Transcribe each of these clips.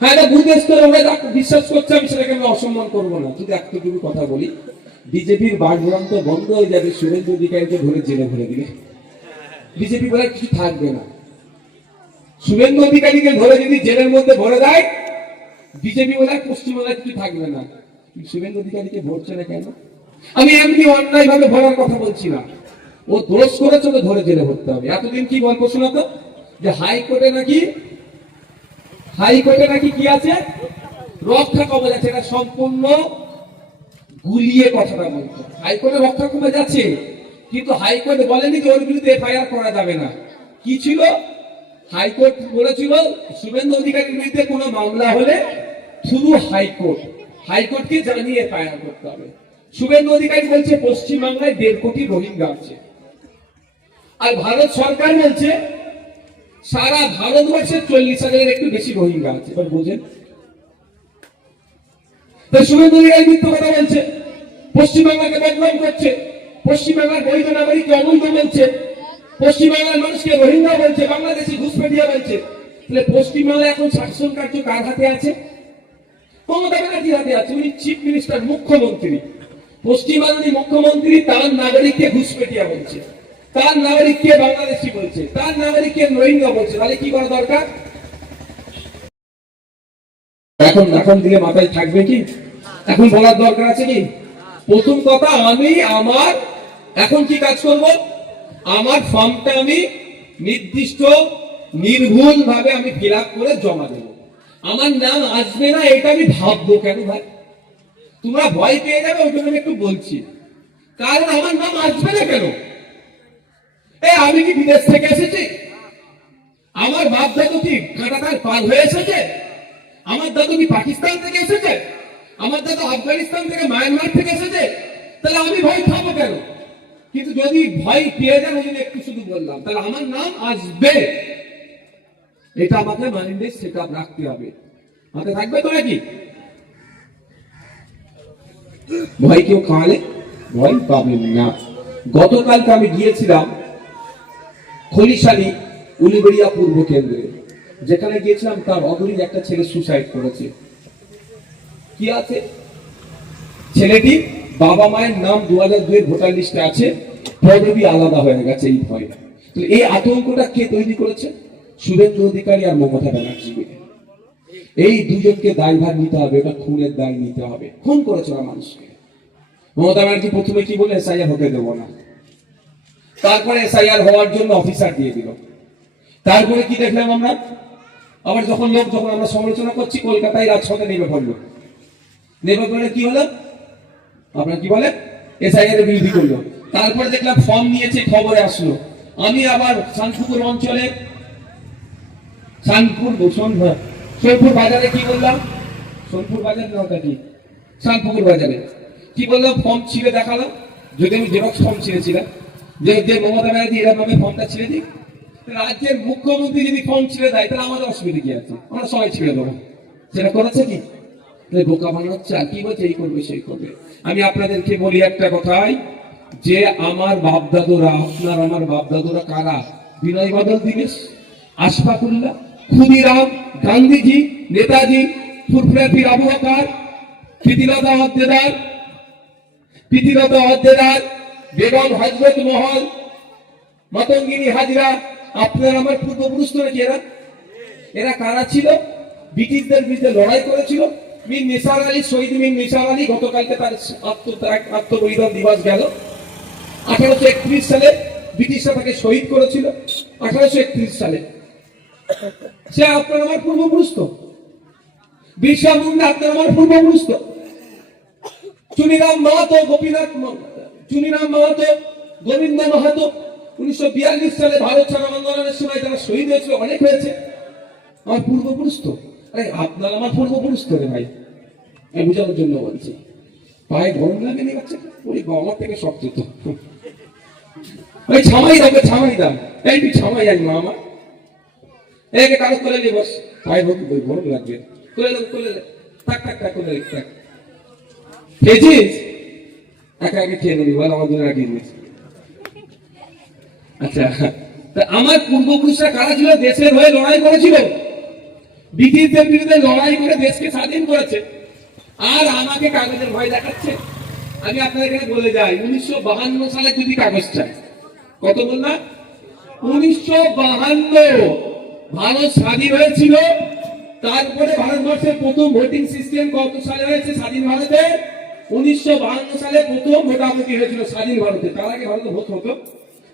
হ্যাঁ এটা বন্ধ হয়ে যাবে শুভেন্দু অধিকারীকে ধরে জেলে ভরে দিলে। বিজেপি বলে কিছু থাকবে না। শুভেন্দু অধিকারীকে ধরে যদি জেলের মধ্যে ভরে দেয়, বিজেপি বলে আর পশ্চিমবাংলায় কিছু থাকবে না। শুভেন্দু অধিকারীকে ভরছে না কেন? আমি এমনি অন্যায় ভাবে ভরার কথা বলছি না। ও দোষ করেছে ওকে ধরে জেলে ভরতে হবে। এতদিন কি গল্প শোনাতো? যে হাইকোর্টে নাকি হাইকোর্টে নাকি কি আছে? রক্ষা কমে যাচ্ছে এটা সম্পূর্ণ গুলিয়ে কথাটা বলতো হাইকোর্টে রক্ষা কমে যাচ্ছে কিন্তু হাইকোর্ট বলেনি যে ওর বিরুদ্ধে এফআইআর করা যাবে না। কি ছিল? হাইকোর্ট বলেছিল শুভেন্দু অধিকারীর বিরুদ্ধে কোনো মামলা হলে থ্রু হাইকোর্ট। হাইকোর্টকে জানিয়ে এফআইআর করতে হবে। শুভেন্দু অধিকারী বলছে, পশ্চিমবাংলায় দেড় কোটি রোহিঙ্গা আছে। আর ভারত সরকার বলছে, সারা ভারতবর্ষে চল্লিশ হাজারের একটু বেশি রোহিঙ্গা আছে। এবার বোঝেন। শুভেন্দু অধিকারী কথা বলছে, পশ্চিমবাংলাকে বদনাম করছে। পশ্চিমবাংলার বৈধ নাগরিককে অবৈধ বলছে। পশ্চিমবাংলার মানুষকে রোহিঙ্গা বলছে, বাংলাদেশি ঘুষপেটিয়া বলছে। তাহলে পশ্চিমবাংলায় এখন শাসন কার্য কার হাতে আছে? মমতা ব্যানার্জির হাতে আছে উনি চিফ মিনিস্টার মুখ্যমন্ত্রী। পশ্চিমবাংলার মুখ্যমন্ত্রী তার নাগরিককে ঘুষপেটিয়া বলছে। তার নাগরিককে বাংলাদেশি বলছে। তার নাগরিককে রোহিঙ্গা বলছে। তাহলে কি করা দরকার? এখন এখন দিলে মাথায় থাকবে কি? এখন বলার দরকার আছে কি? প্রথম কথা, আমি, আমার, এখন কি কাজ করব? আমার ফর্মটা আমি নির্দিষ্ট নির্ভুল ভাবে আমি ফিল করে জমা দেব। আমার নাম আসবে না, এটা আমি ভাববো কেন ভাই? তোমরা ভয় পেয়ে যাবে, ওই জন্য আমি একটু বলছি। কারণ আমার নাম আসবে না কেন? এ, আমি কি বিদেশ থেকে এসেছি? আমার বাপ দাদু কি কাঁটাতার পার হয়ে এসেছে? আমার দাদু কি পাকিস্তান থেকে এসেছে? আমার দাদু আফগানিস্তান থেকে মায়ানমার থেকে এসেছে? তাহলে আমি ভয় খাব কেন? কিন্তু যদি ভয় পেয়ে যান, ওই একটু শুধু বললাম। তাহলে আমার নাম আসবে। এটা আমাকে মাইন্ডে সেট আপ রাখতে হবে। মাথায় থাকবে তো নাকি? ভয় কেউ খাওয়ালে? ভয় পাবেন না। গতকালকে আমি গিয়েছিলাম খলিশালী উলিবেড়িয়া পূর্ব কেন্দ্রে। যেখানে গিয়েছিলাম তার অদূরই একটা ছেলে সুসাইড করেছে। কি আছে? ছেলেটি বাবা মায়ের নাম দু হাজার দুই ভোটার লিস্টে আছে। পদবি আলাদা হয়ে গেছে এই ভয়। তো এই আতঙ্কটা কে তৈরি করেছে? শুভেন্দু অধিকারী আর মমতা ব্যানার্জি। এই দুজনকে দায়ভার নিতে হবে এটা খুনের দায় নিতে হবে। খুন করেছে ওরা মানুষকে। মমতা ব্যানার্জি প্রথমে কি বলে এসআইআর হতে দেবো না। তারপরে এসআইআর হওয়ার জন্য অফিসার দিয়ে দিল। তারপরে কি দেখলাম আমরা? আবার যখন লোক, যখন আমরা সমালোচনা করছি, কলকাতায় রাজপথে নেমে পড়ল। নেমে পড়লে কি হলো? আপনার কি বলে এসআইআর বিরোধী করল। তারপরে দেখলাম ফর্ম নিয়েছে, খবরে আসলো। আমি আবার শানপুকুর অঞ্চলে শানপুর সোনপুর সোনপুর বাজারে কি বললাম? সোনপুর বাজার না ওটা কি? শানপুকুর বাজারে। কি বললাম? ফর্ম ছিঁড়ে দেখালাম যদি আমি জেরক্স ফর্ম ছিঁড়েছিলাম। যে যে মমতা ব্যানার্জি এরকম ভাবে ফর্মটা ছিঁড়ে দিই রাজ্যের মুখ্যমন্ত্রী যদি ফর্ম ছিঁড়ে দেয়, তাহলে আমাদের অসুবিধা কি আছে আমরা সবাই ছিঁড়ে দেবো। সেটা করেছে কি? বোকা বানানো হচ্ছে আর কি বলছে এই করবে সেই করবে। আমি আপনাদেরকে বলি একটা কথাই, যে আমার বাপ দাদুরা আপনার আমার বাপ দাদুরা কারা? বিনয় বাদল দিনেশ, আশফাকুল্লাহ ক্ষুদিরাম গান্ধীজি, নেতাজি ফুরফুরাতির আবু বকর প্রীতিলতা অদ্দেদার প্রীতিলতা অদ্দেদার বেগম হজরত মহল, মাতঙ্গিনী হাজিরা, আপনার আমার পূর্বপুরুষ নাকি এরা। এরা কারা ছিল? ব্রিটিশদের বিরুদ্ধে লড়াই করেছিল। মীর নিসার আলী, শহীদ মীর নিসার আলী গতকালকে তার আত্মবলিদান দিবস গেল। আঠারোশো একত্রিশ সালে ব্রিটিশরা তাকে শহীদ করেছিল। আঠারোশো একত্রিশ সালে। সে আপনার আমার পূর্বপুরুষ তো। বিরসা মুন্ডা আপনার আমার পূর্বপুরুষ তো। চুনিরাম মাহাতো গোপীনাথ চুনিরাম মাহাতো গোবিন্দ মাহাতো। উনিশশো বিয়াল্লিশ সালে ভারত ছাড়া আন্দোলনের সময় যারা শহীদ হয়েছিল, অনেক হয়েছে। আমার পূর্বপুরুষ তো। আরে, আপনার আমার পূর্বপুরুষ তো রে ভাই। আমি বোঝানোর জন্য বলছি। পায়ে গরম লাগে নি বাচ্চা। ওই আমার থেকে শক্ত তো। ওই ছামাই ওকে ছামাই দাম। এই ছামাই আই মা আমার একে কারও করে নি বস। গরম গরম লাগবে। করে খেয়েছিস? খেয়ে বল আমার রাখিয়ে আচ্ছা তা আমার পূর্বপুরুষরা কারা ছিল? দেশের হয়ে লড়াই করেছিল। ব্রিটিশদের বিরুদ্ধে লড়াই করে দেশকে স্বাধীন করেছে। আর আমাকে কাগজের ভয় দেখাচ্ছে। আমি আপনাদের এখানে বলে যাই, উনিশশো বাহান্ন সালে যদি কাগজ চাই, কত বললাম? উনিশশো বাহান্ন। ভারত স্বাধীন হয়েছিল, তারপরে ভারতবর্ষের প্রথম ভোটিং সিস্টেম কত সালে হয়েছে স্বাধীন ভারতে? উনিশশো সালে প্রথম ভোটাভুটি হয়েছিল স্বাধীন ভারতে। তার আগে ভারতে ভোট হতো।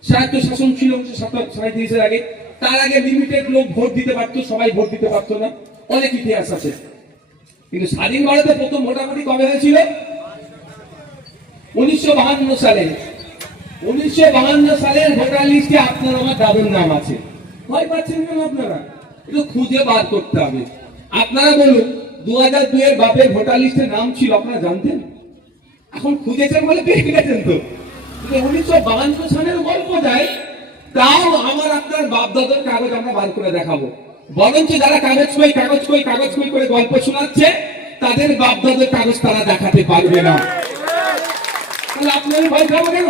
সাহিত্য শাসন ছিল উনিশশো সাঁত্রিশের আগে। তার আগে লিমিটেড লোক ভোট দিতে পারতো, সবাই ভোট দিতে পারতো না। অনেক ইতিহাস আছে। কিন্তু স্বাধীন ভারতে প্রথম ভোটাভুটি কবে হয়েছিল? উনিশশো সালে। উনিশশো সালের ভোটার লিস্টে আপনার আমার দাদুর নাম আছে। ভয় পাচ্ছেন কেন আপনারা? একটু খুঁজে বার করতে হবে। আপনারা বলুন দু হাজার দুই এর বাপের ভোটার লিস্টে নাম ছিল, আপনারা জানতেন? এখন খুঁজেছেন বলে পেয়ে গেছেন তো। উনিশশো বাহান্ন সালের গল্প যায়, তাও আমার আপনার বাপ দাদার কাগজ আমরা বার করে দেখাবো। বরঞ্চ যারা কাগজ কই কাগজ কই কাগজ কই করে গল্প শোনাচ্ছে, তাদের বাপ দাদার কাগজ তারা দেখাতে পারবে না। তাহলে আপনাদের ভয় খাব কেন?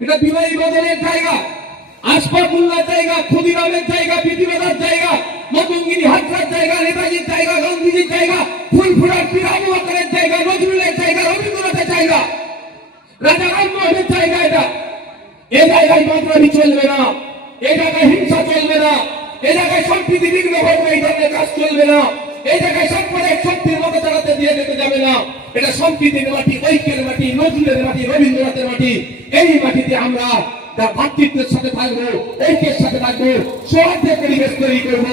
এটা বিনয় বাজারের জায়গা। আসফাকুল্লার জায়গা, ক্ষুদিরামের জায়গা, বিধিবাদার জায়গা, মতঙ্গিনী হাজরার জায়গা, নেতাজির জায়গা, গান্ধীজির জায়গা, ফুলফুলার পীর আবু জায়গা, নজরুলের জায়গা, রবীন্দ্রনাথের জায়গা, রাজা রামমোহনের জায়গা এটা। এ জায়গায় মাত্রামি চলবে না, এ জায়গায় হিংসা চলবে না, এ জায়গায় সম্প্রীতি বিঘ্ন ঘটবে, এই ধরনের কাজ চলবে না, এই জায়গায় সম্প্রদায় শক্তির মতো চালাতে দিয়ে যেতে যাবে না, এটা সম্প্রীতির মাটি, ঐক্যের মাটি, নজরুলের মাটি, রবীন্দ্রনাথের মাটি, এই মাটিতে আমরা তার ভাতৃত্বের সাথে থাকব, ঐক্যের সাথে থাকব, সৌহার্দ্যের পরিবেশ তৈরি করব।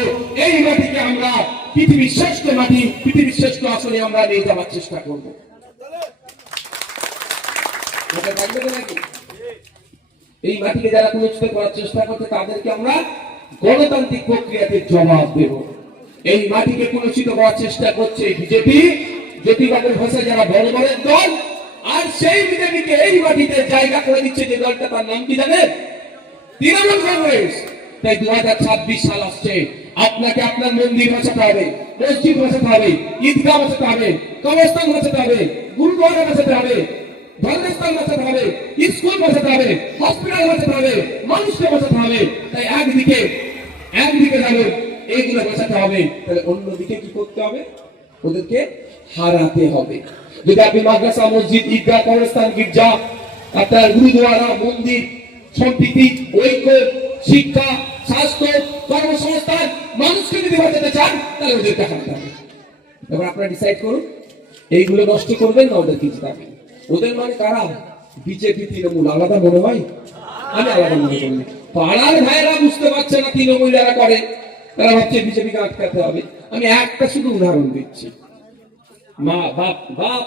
এই মাটিকে আমরা পৃথিবীর শ্রেষ্ঠ মাটি, পৃথিবীর শ্রেষ্ঠ আসনে আমরা নিয়ে যাওয়ার চেষ্টা করব। এই মাটিকে যারা কুলুষিত করার চেষ্টা করছে, তাদেরকে আমরা গণতান্ত্রিক প্রক্রিয়াতে জবাব দেব। এই মাটিকে কুলুষিত করার চেষ্টা করছে বিজেপি। জ্যোতিবাবুর ভাষায় যারা বড় বড় দল সেই বিজেপিকে এই মাটিতে জায়গা করে দিচ্ছে যে দলটা, তার নাম কি জানেন? তৃণমূল কংগ্রেস। তাই দু ছাব্বিশ সাল আসছে। আপনাকে আপনার মন্দির বাঁচাতে হবে, মসজিদ বাঁচাতে হবে, ঈদগাহ বাঁচাতে হবে, কবরস্থান বাঁচাতে হবে গুরুদ্বারা বাঁচাতে হবে, ধর্মস্থান বাঁচাতে হবে, স্কুল বাঁচাতে হবে, হসপিটাল বাঁচাতে হবে, মানুষকে বাঁচাতে হবে। তাই একদিকে একদিকে যাবে এইগুলো বাঁচাতে হবে। তাহলে অন্যদিকে কি করতে হবে? ওদেরকে হারাতে হবে। যদি আপনি মাদ্রাসা, মসজিদ, ঈদগাহ, কবরস্থান, গির্জা, আপনার গুরুদুয়ারা, মন্দির, সম্প্রীতি, ঐক্য, শিক্ষা, স্বাস্থ্য, কর্মসংস্থান, মানুষকে যদি বাঁচাতে চান, তাহলে ওদেরকে হারাতে হবে। এবার আপনারা ডিসাইড করুন, এইগুলো নষ্ট করবেন না ওদেরকে জিতাবেন ওদের মানে কারা? বিজেপি, তৃণমূল। আলাদা মনে হয়? আমি আলাদা মনে করি। পাড়ার ভাইয়েরা বুঝতে পারছে না তৃণমূল যারা করে, তারা ভাবছে বিজেপিকে আটকাতে হবে। আমি একটা শুধু উদাহরণ দিচ্ছি। মা বাপ বাপ